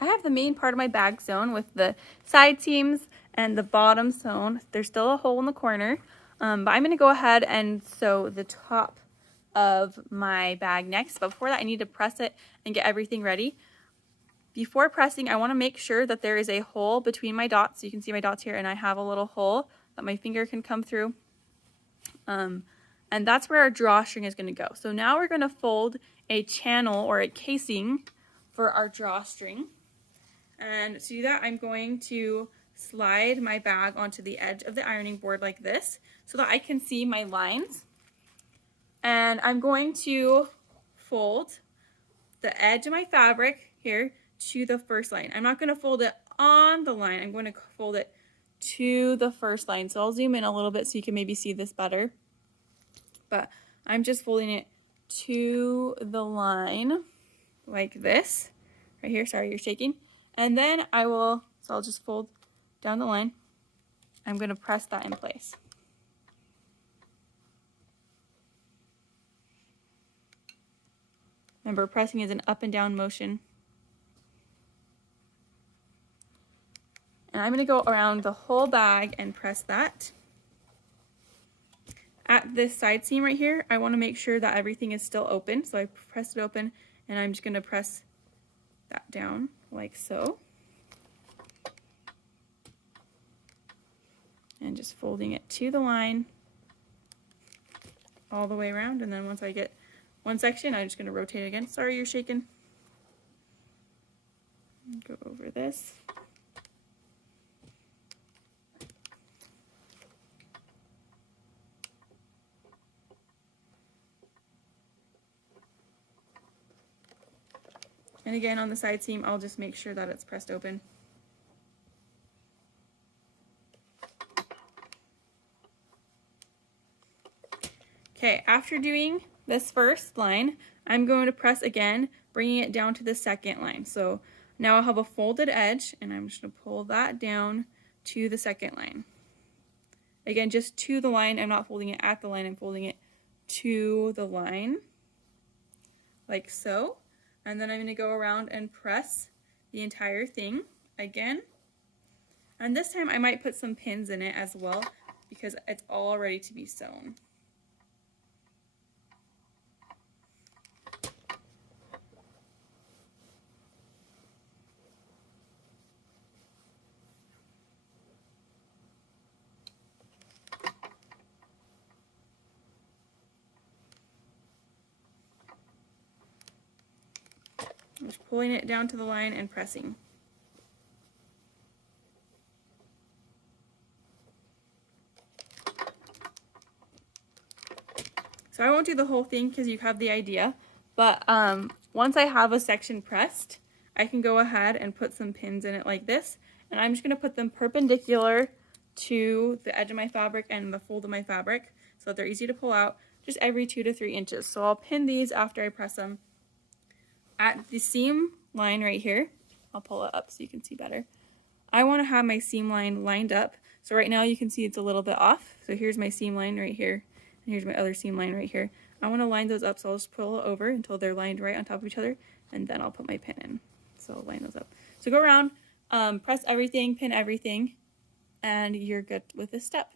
I have the main part of my bag sewn with the side seams and the bottom sewn. There's still a hole in the corner, but I'm going to go ahead and sew the top of my bag next. But before that, I need to press it and get everything ready. Before pressing, I want to make sure that there is a hole between my dots. So you can see my dots here, and I have a little hole that my finger can come through. And that's where our drawstring is going to go. So now we're going to fold a channel or a casing for our drawstring. And to do that, I'm going to slide my bag onto the edge of the ironing board like this so that I can see my lines. And I'm going to fold the edge of my fabric here to the first line. I'm not going to fold it on the line. I'm going to fold it to the first line. So I'll zoom in a little bit so you can maybe see this better. But I'm just folding it to the line like this. Right here. Sorry, you're shaking. And then I'll just fold down the line. I'm going to press that in place. Remember, pressing is an up and down motion. And I'm going to go around the whole bag and press that. At this side seam right here, I want to make sure that everything is still open. So I press it open, and I'm just going to press that down like so. And just folding it to the line all the way around. And then once I get one section, I'm just going to rotate it again. Sorry, you're shaking. Go over this. And again, on the side seam, I'll just make sure that it's pressed open. Okay, after doing this first line, I'm going to press again, bringing it down to the second line. So now I'll have a folded edge, and I'm just going to pull that down to the second line. Again, just to the line. I'm not folding it at the line. I'm folding it to the line, like so. And then I'm going to go around and press the entire thing again. And this time I might put some pins in it as well because it's all ready to be sewn. Just pulling it down to the line and pressing. So I won't do the whole thing because you have the idea, but once I have a section pressed, I can go ahead and put some pins in it like this, and I'm just going to put them perpendicular to the edge of my fabric and the fold of my fabric so that they're easy to pull out, just every 2 to 3 inches. So I'll pin these after I press them. At the seam line right here, I'll pull it up so you can see better. I want to have my seam line lined up. So right now you can see it's a little bit off. So here's my seam line right here, and here's my other seam line right here. I want to line those up, so I'll just pull it over until they're lined right on top of each other, and then I'll put my pin in. So I'll line those up. So go around, press everything, pin everything, and you're good with this step.